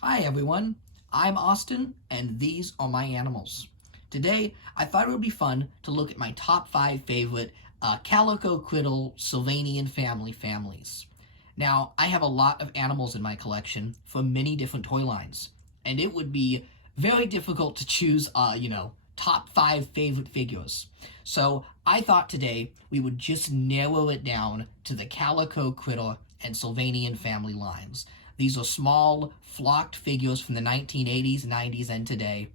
Hi everyone, I'm Austin, and these are my animals. Today, I thought it would be fun to look at my top 5 favorite Calico Criddle Sylvanian families. Now, I have a lot of animals in my collection from many different toy lines, and it would be very difficult to choose, top 5 favorite figures. So, I thought today we would just narrow it down to the Calico Criddle and Sylvanian family lines. These are small, flocked figures from the 1980s, 90s, and today.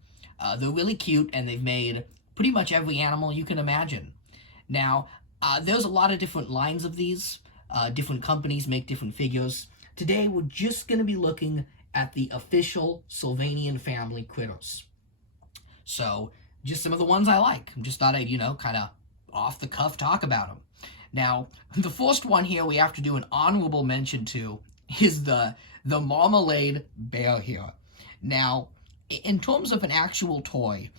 They're really cute, and they've made pretty much every animal you can imagine. Now, there's a lot of different lines of these. Different companies make different figures. Today, we're just going to be looking at the official Sylvanian family critters. So, just some of the ones I like. Just thought I'd, kind of off the cuff talk about them. Now, the first one here we have to do an honorable mention to is the Marmalade Bear here. Now, in terms of an actual toy,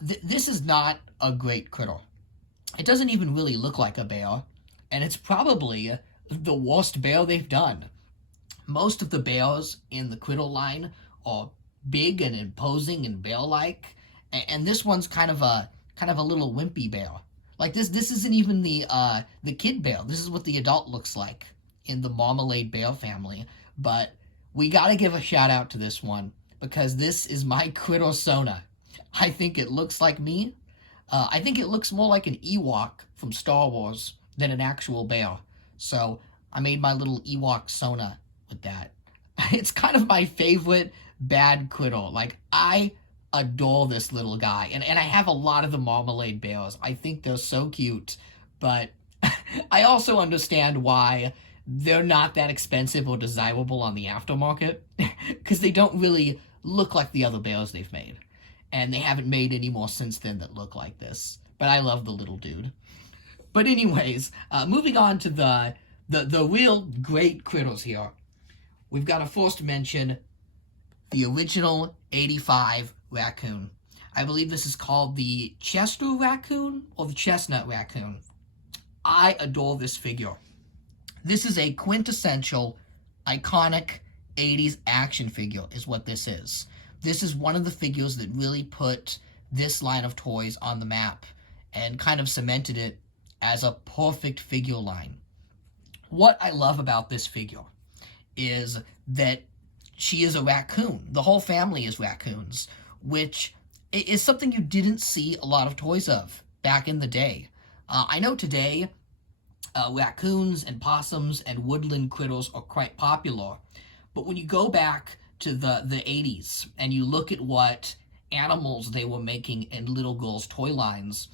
this is not a great critter. It doesn't even really look like a bear, and it's probably the worst bear they've done. Most of the bears in the critter line are big and imposing and bear-like, and this one's kind of a little wimpy bear. Like this isn't even the kid bear. This is what the adult looks like in the Marmalade Bear family. But we gotta give a shout out to this one because this is my Critter-sona. I think it looks like me. I think it looks more like an Ewok from Star Wars than an actual bear. So I made my little Ewok-sona with that. It's kind of my favorite bad critter. Like, I adore this little guy. And I have a lot of the Marmalade Bears. I think they're so cute. But I also understand why they're not that expensive or desirable on the aftermarket. Because they don't really look like the other bears they've made. And they haven't made any more since then that look like this. But I love the little dude. But anyways, moving on to the real great critters here. We've got to first mention the original 85 Raccoon. I believe this is called the Chester Raccoon or the Chestnut Raccoon. I adore this figure. This is a quintessential, iconic 80s action figure is what this is. This is one of the figures that really put this line of toys on the map and kind of cemented it as a perfect figure line. What I love about this figure is that she is a raccoon. The whole family is raccoons, which is something you didn't see a lot of toys of back in the day. I know today raccoons and possums and woodland critters are quite popular, but when you go back to the 80s and you look at what animals they were making in little girls' toy lines,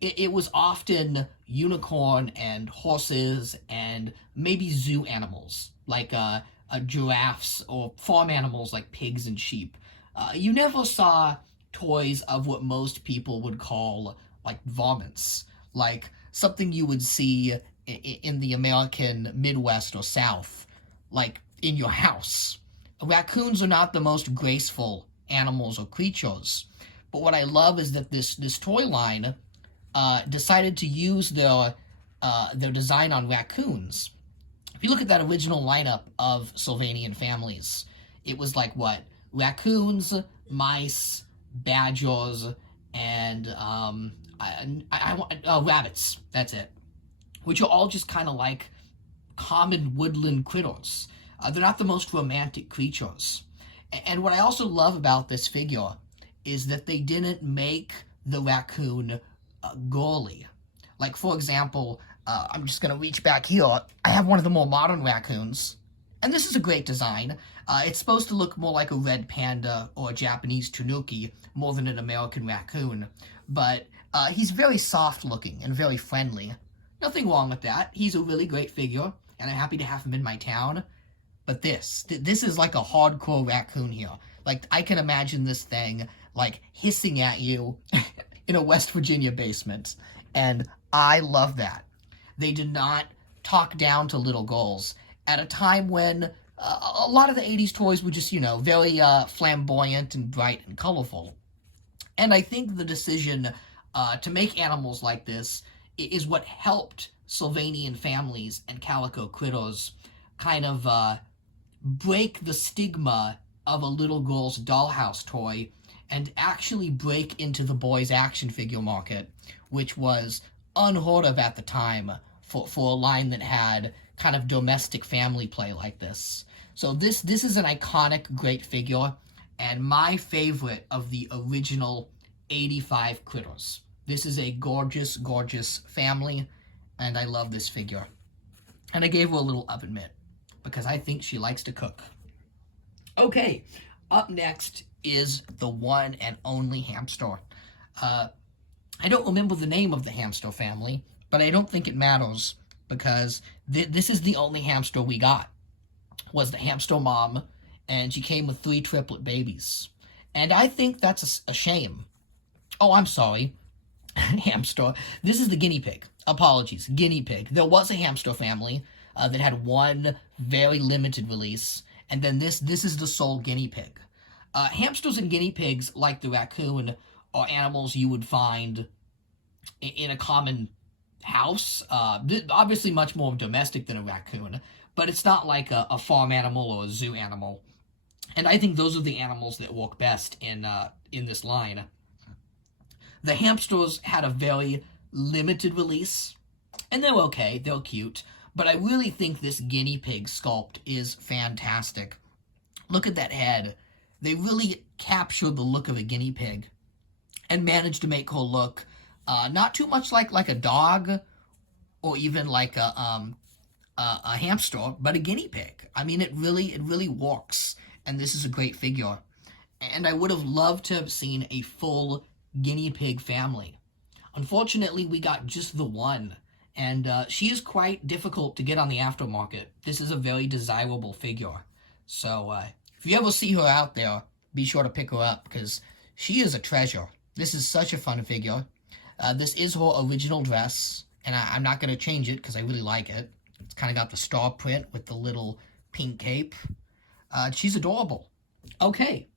it was often unicorn and horses and maybe zoo animals like giraffes or farm animals like pigs and sheep. You never saw toys of what most people would call like varmints, like something you would see in the American Midwest or South, like in your house. Raccoons are not the most graceful animals or creatures, but what I love is that this toy line decided to use their design on raccoons. If you look at that original lineup of Sylvanian families, it was like what? Raccoons, mice, badgers, and rabbits. That's it. Which are all just kind of like common woodland critters. They're not the most romantic creatures. And what I also love about this figure is that they didn't make the raccoon girly. Like, for example, I'm just going to reach back here. I have one of the more modern raccoons. And this is a great design. It's supposed to look more like a red panda or a Japanese tanuki more than an American raccoon. But he's very soft looking and very friendly. Nothing wrong with that. He's a really great figure, and I'm happy to have him in my town. But this is like a hardcore raccoon here. Like, I can imagine this thing, like, hissing at you in a West Virginia basement. And I love that. They did not talk down to little girls at a time when a lot of the 80s toys were just, very flamboyant and bright and colorful. And I think the decision to make animals like this is what helped Sylvanian families and Calico critters kind of break the stigma of a little girl's dollhouse toy and actually break into the boys' action figure market, which was unheard of at the time for a line that had kind of domestic family play like this. So this is an iconic, great figure, and my favorite of the original 85 critters. This is a gorgeous, gorgeous family, and I love this figure. And I gave her a little oven mitt, because I think she likes to cook. Okay, up next is the one and only hamster. I don't remember the name of the hamster family, but I don't think it matters, because this is the only hamster we got, was the hamster mom, and she came with 3 triplet babies. And I think that's a shame. Oh, I'm sorry. Hamster. This is the guinea pig. Apologies. Guinea pig. There was a hamster family that had one very limited release, and then this is the sole guinea pig. Hamsters and guinea pigs, like the raccoon, are animals you would find in a common house. Obviously much more domestic than a raccoon, but it's not like a farm animal or a zoo animal. And I think those are the animals that work best in this line. The hamsters had a very limited release, and they're okay, they're cute, but I really think this guinea pig sculpt is fantastic. Look at that head. They really captured the look of a guinea pig and managed to make her look not too much like a dog or even like a hamster, but a guinea pig. I mean, it really works, and this is a great figure. And I would have loved to have seen a full guinea pig family. Unfortunately, we got just the one, and she is quite difficult to get on the aftermarket. This is a very desirable figure. So if you ever see her out there, be sure to pick her up, because she is a treasure. This is such a fun figure. This is her original dress, and I'm not going to change it because I really like it. It's kind of got the star print with the little pink cape. She's adorable. Okay,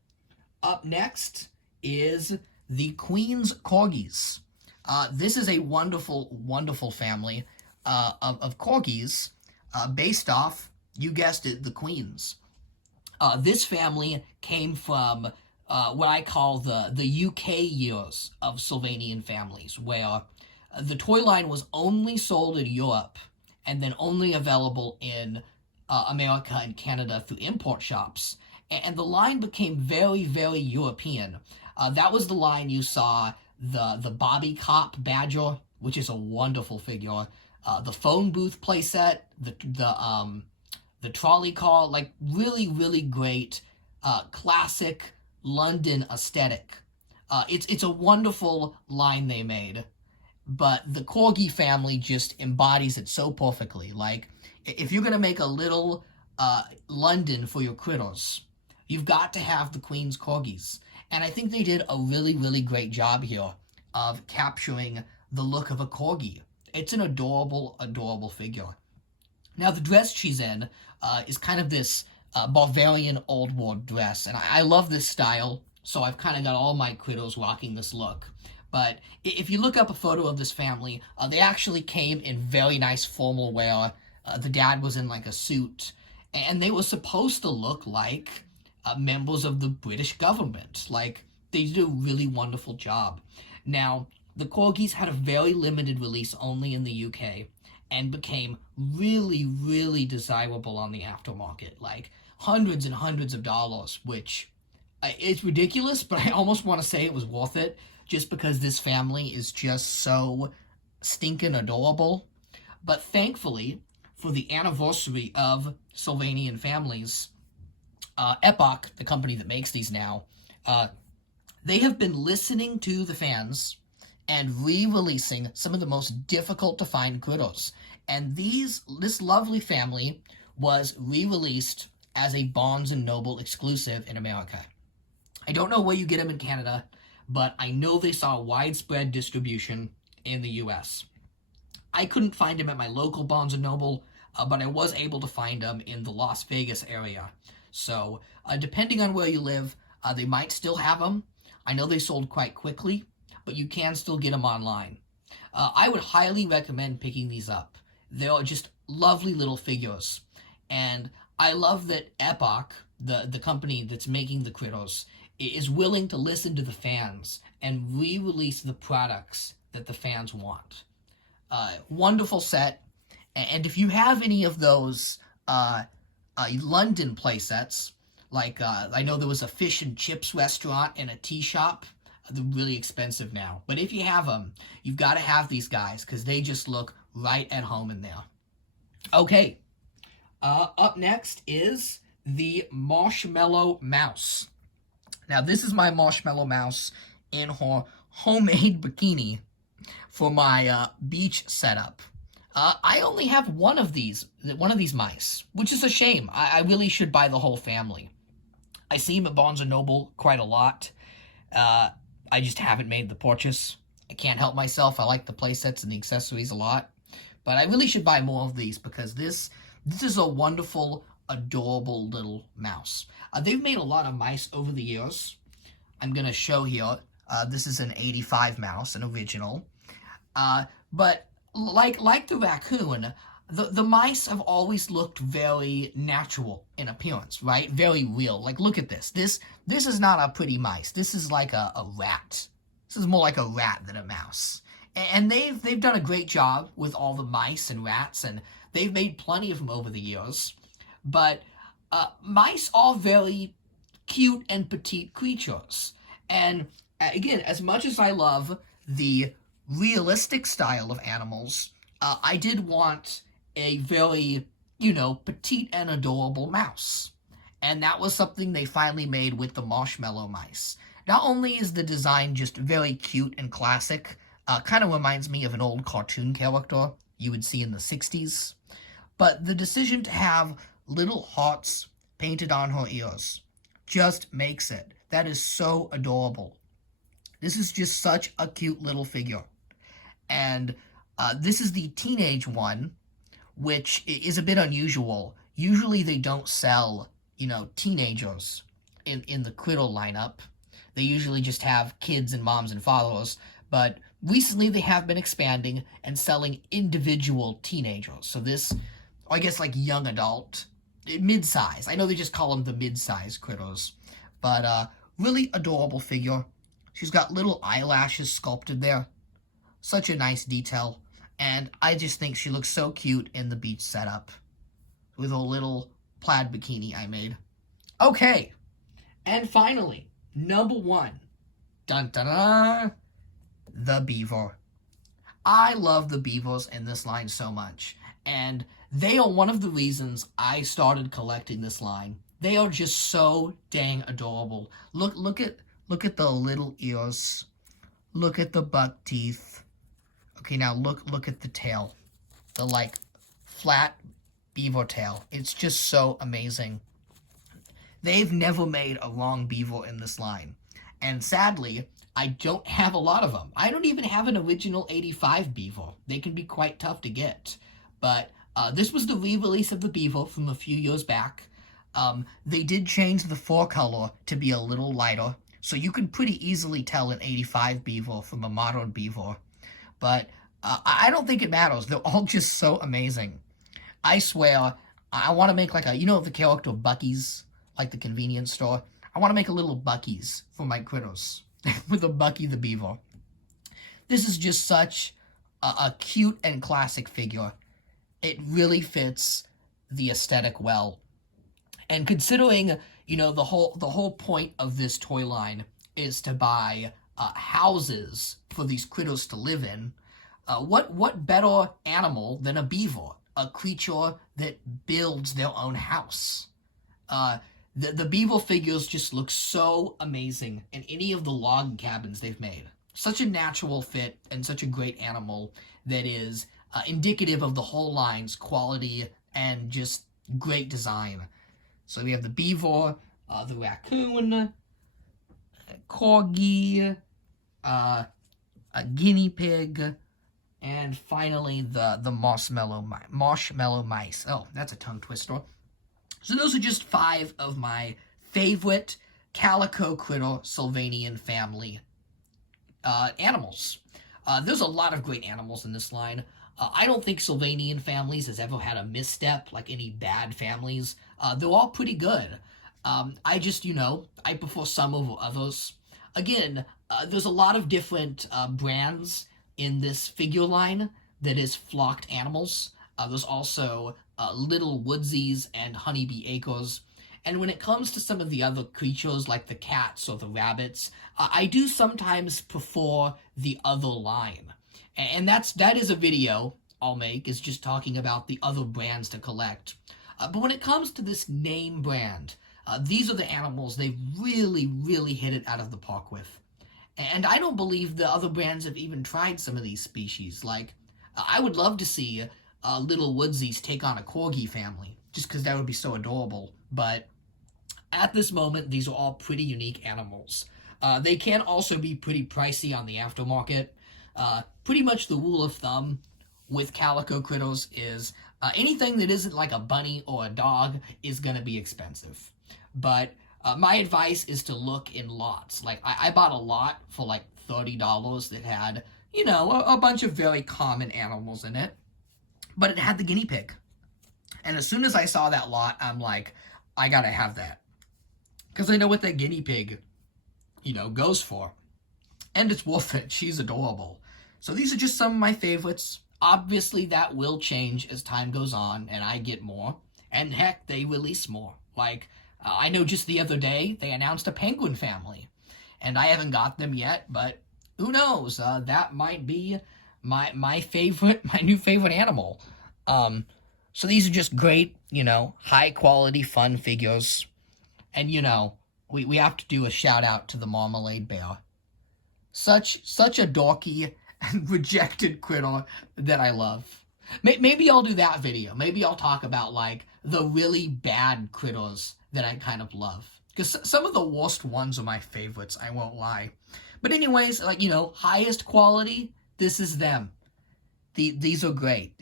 up next is the Queen's Corgis. This is a wonderful, wonderful family of Corgis based off, you guessed it, the Queens. This family came from what I call the UK years of Sylvanian families, where the toy line was only sold in Europe and then only available in America and Canada through import shops. And the line became very, very European. That was the line you saw the Bobby Cop Badger, which is a wonderful figure, the phone booth playset, the trolley car, like really, really great classic London aesthetic. It's a wonderful line they made, but the Corgi family just embodies it so perfectly. Like, if you're gonna make a little London for your critters, you've got to have the Queen's Corgis. And I think they did a really, really great job here of capturing the look of a Corgi. It's an adorable, adorable figure. Now, the dress she's in is kind of this Bavarian old world dress, and I love this style, so I've kind of got all my critters rocking this look. But if you look up a photo of this family, they actually came in very nice formal wear. The dad was in like a suit, and they were supposed to look like members of the British government. Like, they did a really wonderful job. Now, the Corgis had a very limited release only in the UK, and became really, really desirable on the aftermarket. Like, hundreds and hundreds of dollars, which it's ridiculous, but I almost want to say it was worth it, just because this family is just so stinking adorable. But thankfully, for the anniversary of Sylvanian families, Epoch, the company that makes these now, they have been listening to the fans and re-releasing some of the most difficult to find critters. And this lovely family was re-released as a Barnes & Noble exclusive in America. I don't know where you get them in Canada, but I know they saw widespread distribution in the US. I couldn't find them at my local Barnes & Noble, but I was able to find them in the Las Vegas area. So, depending on where you live, they might still have them. I know they sold quite quickly, but you can still get them online. I would highly recommend picking these up. They are just lovely little figures, and I love that Epoch, the company that's making the critters, is willing to listen to the fans and re-release the products that the fans want. Wonderful set, and if you have any of those London playsets, like I know there was a fish and chips restaurant and a tea shop. They're really expensive now, but if you have them, you've got to have these guys because they just look right at home in there. Okay, up next is the Marshmallow Mouse. Now, this is my Marshmallow Mouse in her homemade bikini for my beach setup. I only have one of these mice, which is a shame. I really should buy the whole family. I see him at Barnes & Noble quite a lot. I just haven't made the purchase. I can't help myself. I like the playsets and the accessories a lot. But I really should buy more of these because this is a wonderful, adorable little mouse. They've made a lot of mice over the years. I'm going to show here. This is an 85 mouse, an original. But like the Raccoon, the mice have always looked very natural in appearance, right? Very real. Like, look at this. This is not a pretty mice. This is like a rat. This is more like a rat than a mouse. And they've done a great job with all the mice and rats, and they've made plenty of them over the years. But mice are very cute and petite creatures. And again, as much as I love the realistic style of animals, I did want a very, petite and adorable mouse. And that was something they finally made with the Marshmallow Mice. Not only is the design just very cute and classic, kind of reminds me of an old cartoon character you would see in the 60s, but the decision to have little hearts painted on her ears just makes it. That is so adorable. This is just such a cute little figure. And this is the teenage one, which is a bit unusual. Usually they don't sell, teenagers in the critter lineup. They usually just have kids and moms and fathers, but recently they have been expanding and selling individual teenagers. So this, I guess like young adult, mid-size. I know they just call them the mid-size critters, but really adorable figure. She's got little eyelashes sculpted there. Such a nice detail. And I just think she looks so cute in the beach setup with a little plaid bikini I made. Okay. And finally, number one. Dun dun dun. The Beaver. I love the Beavers in this line so much. And they are one of the reasons I started collecting this line. They are just so dang adorable. Look at the little ears. Look at the buck teeth. Okay, now look at the tail. The, flat beaver tail. It's just so amazing. They've never made a wrong beaver in this line. And sadly, I don't have a lot of them. I don't even have an original 85 beaver. They can be quite tough to get. But this was the re-release of the beaver from a few years back. They did change the fur color to be a little lighter. So you can pretty easily tell an 85 beaver from a modern beaver. But I don't think it matters. They're all just so amazing. I swear, I want to make the character Buc-ee's, like the convenience store. I want to make a little Buc-ee's for my critters with a Buc-ee the Beaver. This is just such a cute and classic figure. It really fits the aesthetic well. And considering, the whole point of this toy line is to buy houses for these critters to live in, what better animal than a beaver, a creature that builds their own house? The beaver figures just look so amazing in any of the log cabins they've made. Such a natural fit and such a great animal that is indicative of the whole line's quality and just great design. So we have the beaver, the raccoon, corgi, a guinea pig, and finally the marshmallow mice. Oh, that's a tongue twister. So those are just 5 of my favorite Calico critter Sylvanian family animals. There's a lot of great animals in this line. I don't think Sylvanian families has ever had a misstep, like any bad families. They're all pretty good. I just, I prefer some over others. Again, there's a lot of different brands in this figure line that is flocked animals. There's also Little Woodsies and Honeybee Acres. And when it comes to some of the other creatures like the cats or the rabbits, I do sometimes prefer the other line. And that is a video I'll make, is just talking about the other brands to collect. But when it comes to this name brand, these are the animals they've really, really hit it out of the park with. And I don't believe the other brands have even tried some of these species. Like, I would love to see Little Woodsies take on a Corgi family, just because that would be so adorable. But at this moment, these are all pretty unique animals. They can also be pretty pricey on the aftermarket. Pretty much the rule of thumb with Calico critters is anything that isn't like a bunny or a dog is going to be expensive. But my advice is to look in lots. Like, I bought a lot for like $30 that had, a bunch of very common animals in it. But it had the guinea pig. And as soon as I saw that lot, I'm like, I gotta have that. Because I know what that guinea pig, goes for. And it's worth it. She's adorable. So these are just some of my favorites. Obviously, that will change as time goes on and I get more. And heck, they release more. Like, I know just the other day, they announced a penguin family. And I haven't got them yet, but who knows? That might be my favorite, my new favorite animal. So these are just great, high quality, fun figures. And, we have to do a shout out to the Marmalade Bear. Such a dorky and rejected critter that I love. Maybe I'll do that video. Maybe I'll talk about, like, the really bad critters that I kind of love. Because some of the worst ones are my favorites, I won't lie. But anyways, like, highest quality, this is them. These are great.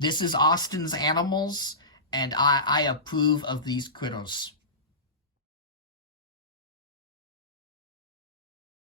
This is Austin's animals, and I approve of these critters.